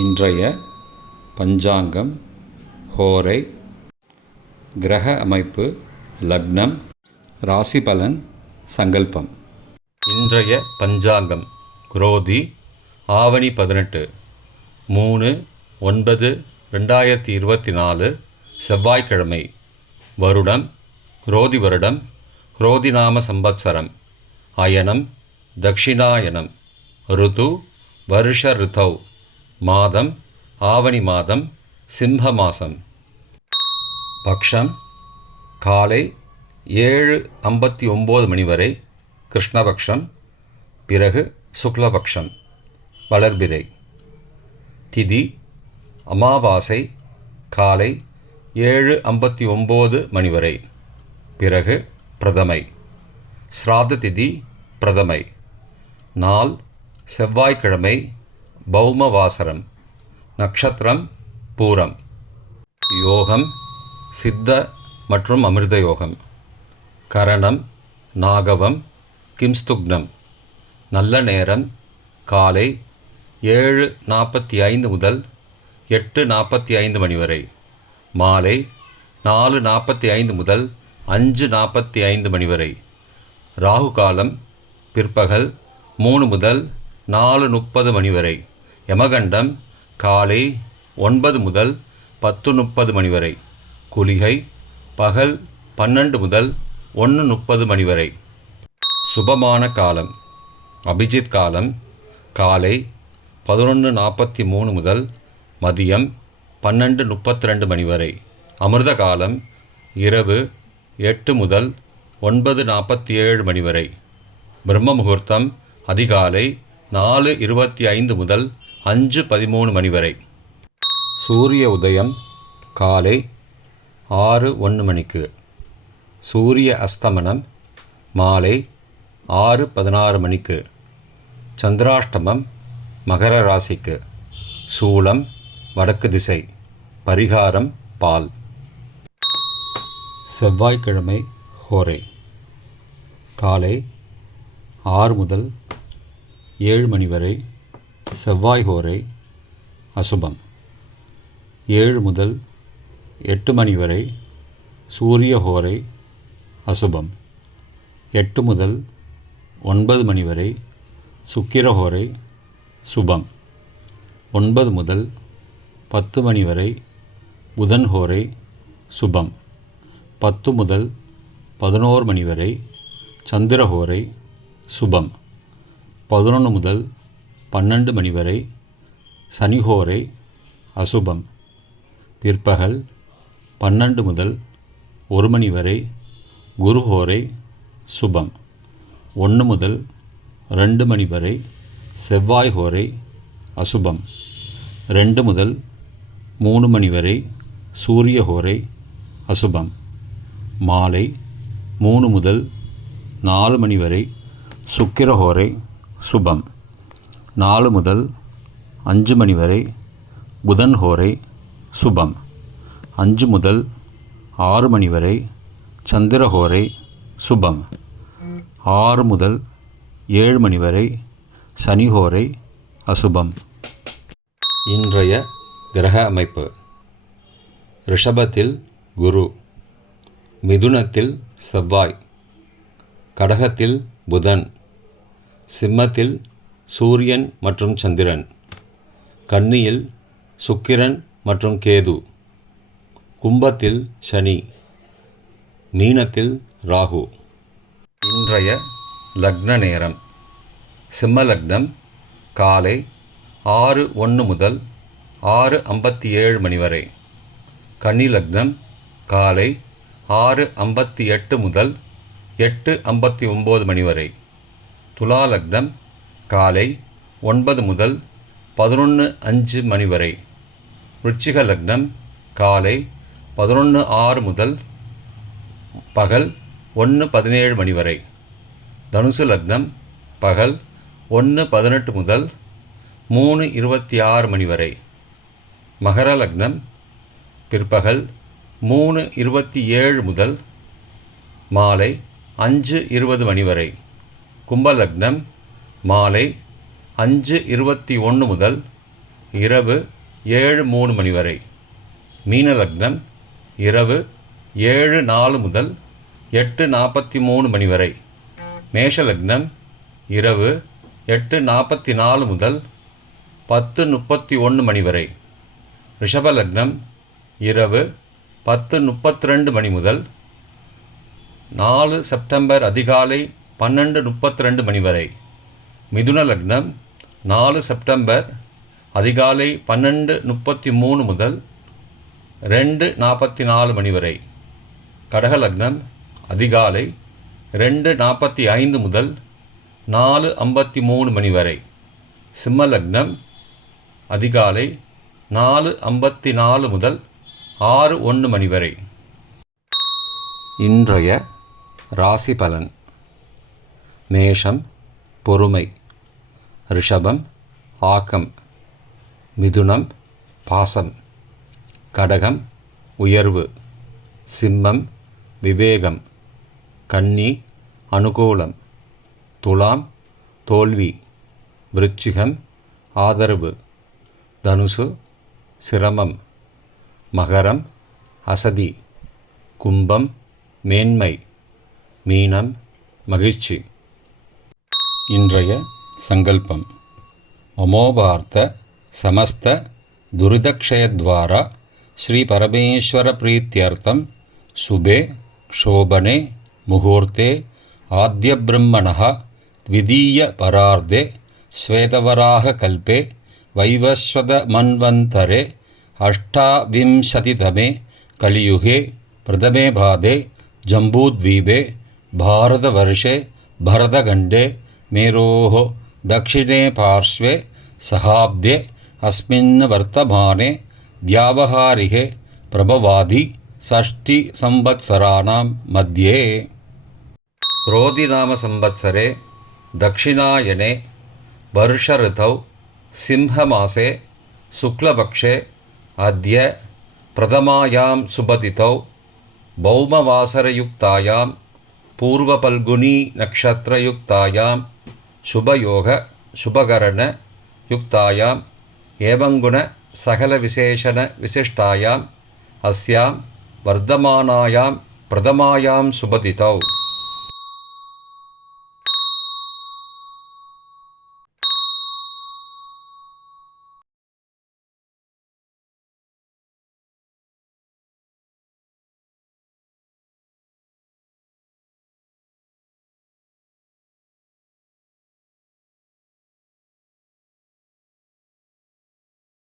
இன்றைய பஞ்சாங்கம், ஹோரை, கிரக அமைப்பு, லக்னம், ராசி பலன், சங்கல்பம். இன்றைய பஞ்சாங்கம் குரோதி ஆவணி 18 3/9/2024 செவ்வாய்க்கிழமை. வருடம் குரோதி வருடம், குரோதிநாம சம்பத்சரம். அயனம் தக்ஷிணாயனம். ருது வருஷ ருத்தௌ. மாதம் ஆவணி மாதம், சிம்ம மாதம். பக்ஷம் காலை 7:59 மணி வரை கிருஷ்ணபக்ஷம், பிறகு சுக்லபக்ஷம் வளர்பிறை. திதி அமாவாசை காலை 7:59 மணி வரை, பிறகு பிரதமை. ஸ்ராத்த திதி பிரதமை. நாள் செவ்வாய்க்கிழமை, பௌமவாசரம். நட்சத்திரம் பூரம். யோகம் சித்த மற்றும் அமிர்த யோகம். கரணம் நாகவம் கிம்ஸ்துக்னம். நல்ல நேரம் காலை 7:45 முதல் 8:45 மணி வரை. மாலை 4:45 முதல் 5:45 மணி வரை. ராகு காலம் பிற்பகல் 3 முதல் 4:30 மணி வரை. யமகண்டம் காலை 9 முதல் 10:30 மணி வரை. குளிகை பகல் 12 முதல் 1:30 மணி வரை. சுபமான காலம் அபிஜித் காலம் காலை 11:43 முதல் மதியம் 12:32 மணி வரை. அமிர்த காலம் இரவு 8 முதல் 9:47 மணி வரை. பிரம்ம முகூர்த்தம் அதிகாலை 4:25 முதல் 5:13 மணி வரை. சூரிய உதயம் காலை 6:01 மணிக்கு. சூரிய அஸ்தமனம் மாலை 6:16 மணிக்கு. சந்திராஷ்டமம் மகர ராசிக்கு. சூலம் வடக்கு திசை. பரிகாரம் பால். செவ்வாய்க்கிழமை ஹோரை காலை 6 முதல் 7 மணி வரை செவ்வாய் ஹோரை அசுபம். 7 முதல் 8 மணி வரை சூரிய ஹோரை அசுபம். 8 முதல் 9 மணி வரை சுக்கிர ஹோரை சுபம். 9 முதல் 10 மணி வரை புதன் ஹோரை சுபம். 10 முதல் 11 மணி வரை சந்திர ஹோரை சுபம். 11 முதல் 12 மணி வரை சனிஹோரை அசுபம். பிற்பகல் 12 முதல் 1 மணி வரை குருஹோரை சுபம். 1 முதல் 2 மணி வரை செவ்வாய் ஹோரை அசுபம். 2 முதல் 3 மணி வரை சூரிய ஹோரை அசுபம். மாலை 3 முதல் 4 மணி வரை சுக்கிர ஹோரை சுபம். 4 முதல் 5 மணி வரை புதன் ஹோரை சுபம். 5 முதல் 6 மணி வரை சந்திர ஹோரை சுபம். 6 முதல் 7 மணி வரை சனி ஹோரை அசுபம். இன்றைய கிரக அமைப்பு. ரிஷபத்தில் குரு, மிதுனத்தில் செவ்வாய், கடகத்தில் புதன், சிம்மத்தில் சூரியன் மற்றும் சந்திரன், கன்னியில் சுக்கிரன் மற்றும் கேது, கும்பத்தில் சனி, மீனத்தில் ராகு. இன்றைய லக்ன நேரம். சிம்ம லக்னம் காலை 6:01 முதல் 6:57 மணி வரை. கன்னி லக்னம் காலை 6:58 முதல் 8:59 மணி வரை. துலா லக்னம் காலை 9 முதல் 11:05 மணி வரை. விருச்சிக லக்னம் காலை 11:06 முதல் பகல் 1:17 மணி வரை. தனுசு லக்னம் பகல் 1:18 முதல் 3:26 மணி வரை. மகர லக்னம் பிற்பகல் 3:27 முதல் மாலை 5:20 மணி வரை. கும்பலக்னம் மாலை 5:21 முதல் இரவு 7:03 மணி வரை. மீன லக்னம் இரவு 7:04 முதல் 8:43 மணி வரை. மேஷ லக்னம் இரவு 8:44 முதல் 10:31 மணி வரை. ரிஷப லக்னம் இரவு 10:32 மணி முதல் 4 செப்டம்பர் அதிகாலை 12:32 மணி வரை. மிதுன லக்னம் 4 செப்டம்பர் அதிகாலை 12:33 முதல் 2:44 மணி வரை. கடக லக்னம் அதிகாலை 2:45 முதல் 4:53 மணி வரை. சிம்ம லக்னம் அதிகாலை 4:54 முதல் 6:01 மணி வரை. இன்றைய ராசி பலன். மேஷம் பொறுமை, ரிஷபம் ஆக்கம், மிதுனம் பாசம், கடகம் உயர்வு, சிம்மம் விவேகம், கன்னி அனுகூலம், துலாம் தோல்வி, விருச்சிகம் ஆதரவு, தனுசு சிரமம், மகரம் அசதி, கும்பம் மேன்மை, மீனம் மகிழ்ச்சி. இன்றைய சங்கல்பம். அமோபார்த்த சமஸ்த துரிதக்ஷயத்வாரா ஸ்ரீ பரமேஸ்வர பிரீத்யர்த்தம் சுபே க்ஷோபனே முகூர்த்தே ஆத்ய பிரம்மணः த்விதீய பரார்த்தே ஸ்வேதவராக கல்பே வைவஸ்வத மன்வந்தரே அஷ்டாவிம்சதிதமே கலியுகே பிரதமே பாதே ஜம்பூத்வீபே பாரதவர்ஷே பரதகண்டே மேரோः दक्षिणे पार्श्वे सहाब्दे अस्मिन् वर्तमाने व्यावहारिके प्रभवादि षष्टिसंवत्सराणां मध्ये क्रोधिनामसंवत्सरे दक्षिणायने वर्षऋतौ सिंहमासे शुक्लपक्षे अद्य प्रथमायां सुबतिथौ भौमवासरयुक्तायां पूर्वफल्गुनी नक्षत्रयुक्तायां शुभयोग शुभकरण युक्तायां एवंगुण सकल विशेषण विशिष्टायां अस्यां वर्धमानायां प्रथमायां शुभतिथौ